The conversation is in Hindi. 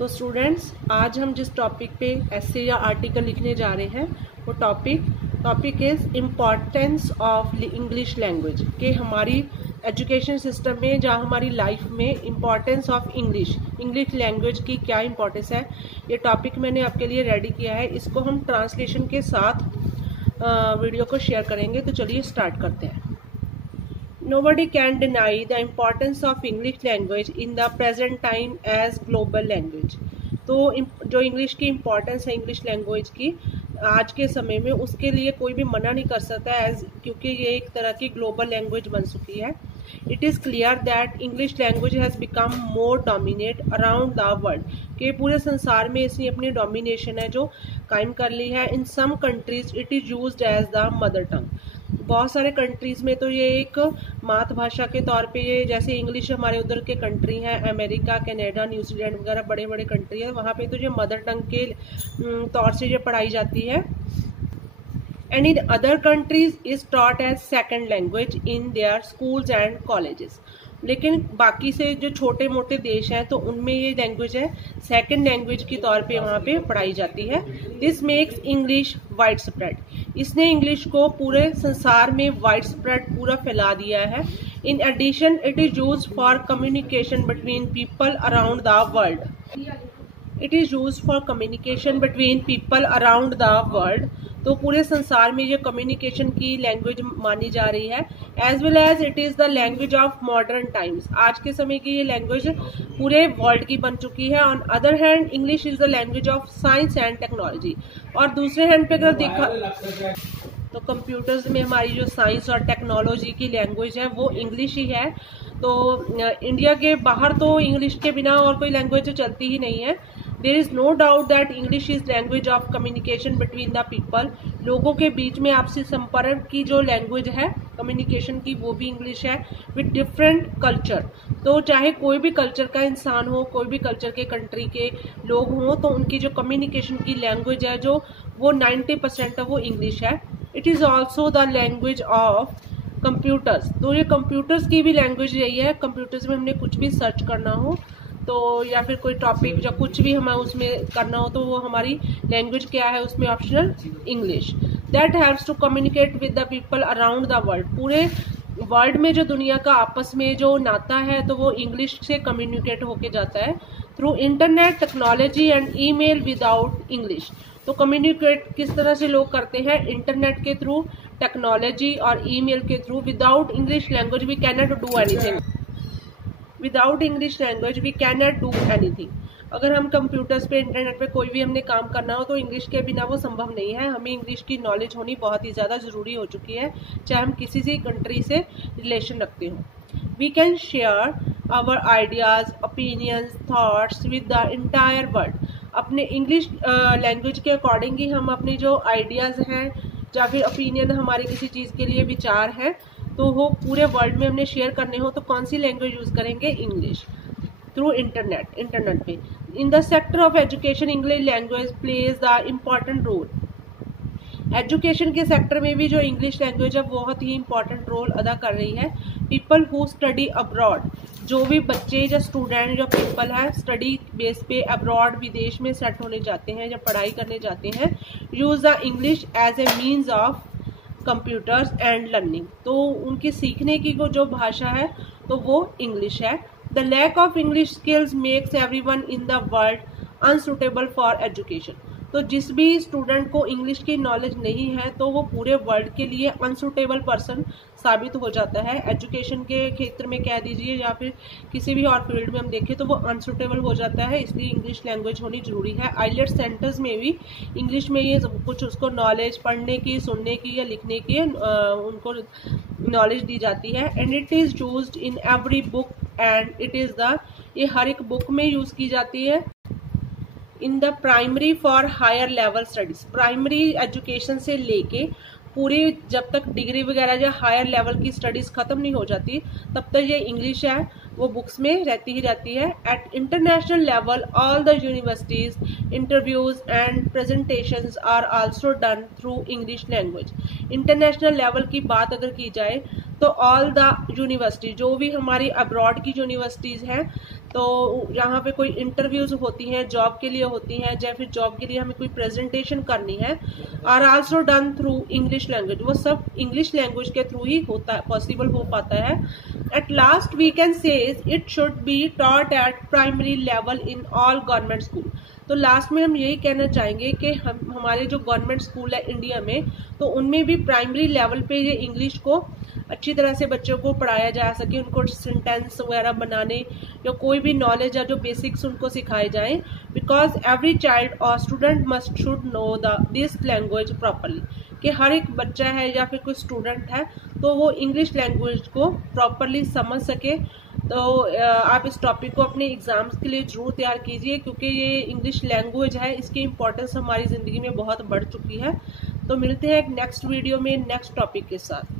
तो स्टूडेंट्स, आज हम जिस टॉपिक पे एसे या आर्टिकल लिखने जा रहे हैं वो topic is importance of English language के हमारी एजुकेशन सिस्टम में, जहाँ हमारी लाइफ में इम्पॉर्टेंस ऑफ इंग्लिश लैंग्वेज की क्या इम्पोर्टेंस है। ये टॉपिक मैंने आपके लिए रेडी किया है। इसको हम ट्रांसलेशन के साथ वीडियो को शेयर करेंगे। तो चलिए स्टार्ट करते हैं। Nobody can deny the importance of English language in the present time as global language। तो जो इंग्लिश की इम्पोर्टेंस है इंग्लिश लैंग्वेज की आज के समय में, उसके लिए कोई भी मना नहीं कर सकता एज, क्योंकि ये एक तरह की ग्लोबल लैंग्वेज बन चुकी है। It is clear that English language has become more dominate around the world, कि पूरे संसार में इसने अपनी डोमिनेशन है जो कायम कर ली है। In some countries it is used as the mother tongue. बहुत सारे कंट्रीज़ में तो ये एक मातृभाषा के तौर पे, ये जैसे इंग्लिश हमारे उधर के कंट्री हैं, अमेरिका, कनाडा, न्यूजीलैंड वगैरह बड़े बड़े कंट्री है, वहाँ पे तो ये मदर टंग के तौर से ये पढ़ाई जाती है। And in other countries is taught as second language in their schools and colleges. लेकिन बाकी से जो छोटे मोटे देश हैं तो उनमें ये लैंग्वेज है सेकंड लैंग्वेज के तौर पे वहाँ पे पढ़ाई जाती है। This makes English wide spread. इसने इंग्लिश को पूरे संसार में वाइड स्प्रेड पूरा फैला दिया है। In addition it is use for communication between people around the world. It is use for communication between people around the world. तो पूरे संसार में ये कम्युनिकेशन की लैंग्वेज मानी जा रही है। As well as it is the language of modern times. आज के समय की ये लैंग्वेज पूरे वर्ल्ड की बन चुकी है। On other hand English is the language of science and technology. और दूसरे हैंड पे अगर देखा तो कंप्यूटर्स में हमारी जो साइंस और टेक्नोलॉजी की लैंग्वेज है वो इंग्लिश ही है। तो इंडिया के बाहर तो इंग्लिश के बिना और कोई लैंग्वेज चलती ही नहीं है। There is no doubt that English is language of communication between the people. लोगों के बीच में आपसी संपर्क की जो लैंग्वेज है कम्युनिकेशन की, वो भी इंग्लिश है विद डिफरेंट कल्चर। तो चाहे कोई भी कल्चर का इंसान हो, कोई भी कल्चर के कंट्री के लोग हों, तो उनकी जो कम्युनिकेशन की लैंग्वेज है जो वो 90% है वो इंग्लिश है। It is also the language of computers. तो ये कंप्यूटर्स की भी लैंग्वेज यही है। कंप्यूटर्स में हमने कुछ भी सर्च करना हो तो, या फिर कोई टॉपिक या कुछ भी हमें उसमें करना हो, तो वो हमारी लैंग्वेज क्या है उसमें optional English. That helps to communicate with the people around the world. पूरे वर्ल्ड में जो दुनिया का आपस में जो नाता है तो वो इंग्लिश से कम्युनिकेट होके जाता है। Through internet technology and email without English. तो कम्युनिकेट किस तरह से लोग करते हैं? इंटरनेट के थ्रू, टेक्नोलॉजी और ईमेल के through. Without English language we can not do anything. Without English language we can not do anything. अगर हम कंप्यूटर्स पे, इंटरनेट पे कोई भी हमने काम करना हो तो इंग्लिश के बिना वो संभव नहीं है। हमें इंग्लिश की नॉलेज होनी बहुत ही ज़्यादा ज़रूरी हो चुकी है, चाहे हम किसी भी कंट्री से रिलेशन रखते हों। We can share our ideas, opinions, thoughts with the entire world. अपने इंग्लिश लैंग्वेज के अकॉर्डिंग ही हम अपनी जो आइडियाज़ हैं या फिर ओपिनियन, हमारे किसी चीज़ के लिए विचार हैं, तो वो पूरे वर्ल्ड में हमने शेयर करने हो तो कौन सी लैंग्वेज यूज़ करेंगे? इंग्लिश। थ्रू इंटरनेट पे। In the sector of education English language plays the important role. Education के सेक्टर में भी जो इंग्लिश लैंग्वेज है बहुत ही इंपॉर्टेंट रोल अदा कर रही है। पीपल हु स्टडी अब्रॉड, जो भी बच्चे या स्टूडेंट जो पीपल है स्टडी बेस पे अब्रॉड विदेश में सेट होने जाते हैं या पढ़ाई करने जाते हैं, use the English as a means of computers and learning. तो उनकी सीखने की जो भाषा है तो वो इंग्लिश है। The lack of English skills makes everyone in the world unsuitable for education. तो जिस भी स्टूडेंट को इंग्लिश की नॉलेज नहीं है तो वो पूरे वर्ल्ड के लिए अनसुटेबल पर्सन साबित हो जाता है। एजुकेशन के क्षेत्र में कह दीजिए या फिर किसी भी और फील्ड में हम देखें तो वो अनसुटेबल हो जाता है। इसलिए इंग्लिश लैंग्वेज होनी जरूरी है। आइलेट्स सेंटर्स में भी इंग्लिश में ये सब कुछ उसको नॉलेज पढ़ने की, सुनने की या लिखने की उनको नॉलेज दी जाती है। And it is used in every book and it is the, ये हर एक बुक में यूज़ की जाती है। In the primary for higher level studies. Primary education से लेके पूरी जब तक डिग्री वगैरह या हायर लेवल की स्टडीज खत्म नहीं हो जाती तब तक ये इंग्लिश है वो बुक्स में रहती ही रहती है। At international level all the universities interviews and presentations are also done through English language. International level की बात अगर की जाए तो ऑल द यूनिवर्सिटी, जो भी हमारी अब्रॉड की यूनिवर्सिटीज हैं, तो यहाँ पे कोई इंटरव्यूज होती हैं, जॉब के लिए होती हैं, या फिर जॉब के लिए हमें कोई प्रेजेंटेशन करनी है, are also done through English language. वो सब इंग्लिश लैंग्वेज के थ्रू ही होता है, पॉसिबल हो पाता है। At last we can say it should be taught at primary level in all government school. तो लास्ट में हम यही कहना चाहेंगे कि हमारे जो गवर्नमेंट स्कूल है इंडिया में, तो उनमें भी प्राइमरी लेवल पे ये इंग्लिश को अच्छी तरह से बच्चों को पढ़ाया जा सके, उनको सेंटेंस वगैरह बनाने या कोई भी नॉलेज है जो बेसिक्स उनको सिखाए जाएं, बिकॉज एवरी चाइल्ड और student must should know this language properly. कि हर एक बच्चा है या फिर कोई स्टूडेंट है तो वो इंग्लिश लैंग्वेज को प्रॉपरली समझ सके। तो आप इस टॉपिक को अपने एग्जाम्स के लिए जरूर तैयार कीजिए, क्योंकि ये इंग्लिश लैंग्वेज है, इसकी इम्पोर्टेंस हमारी ज़िंदगी में बहुत बढ़ चुकी है। तो मिलते हैं एक नेक्स्ट वीडियो में नेक्स्ट टॉपिक के साथ।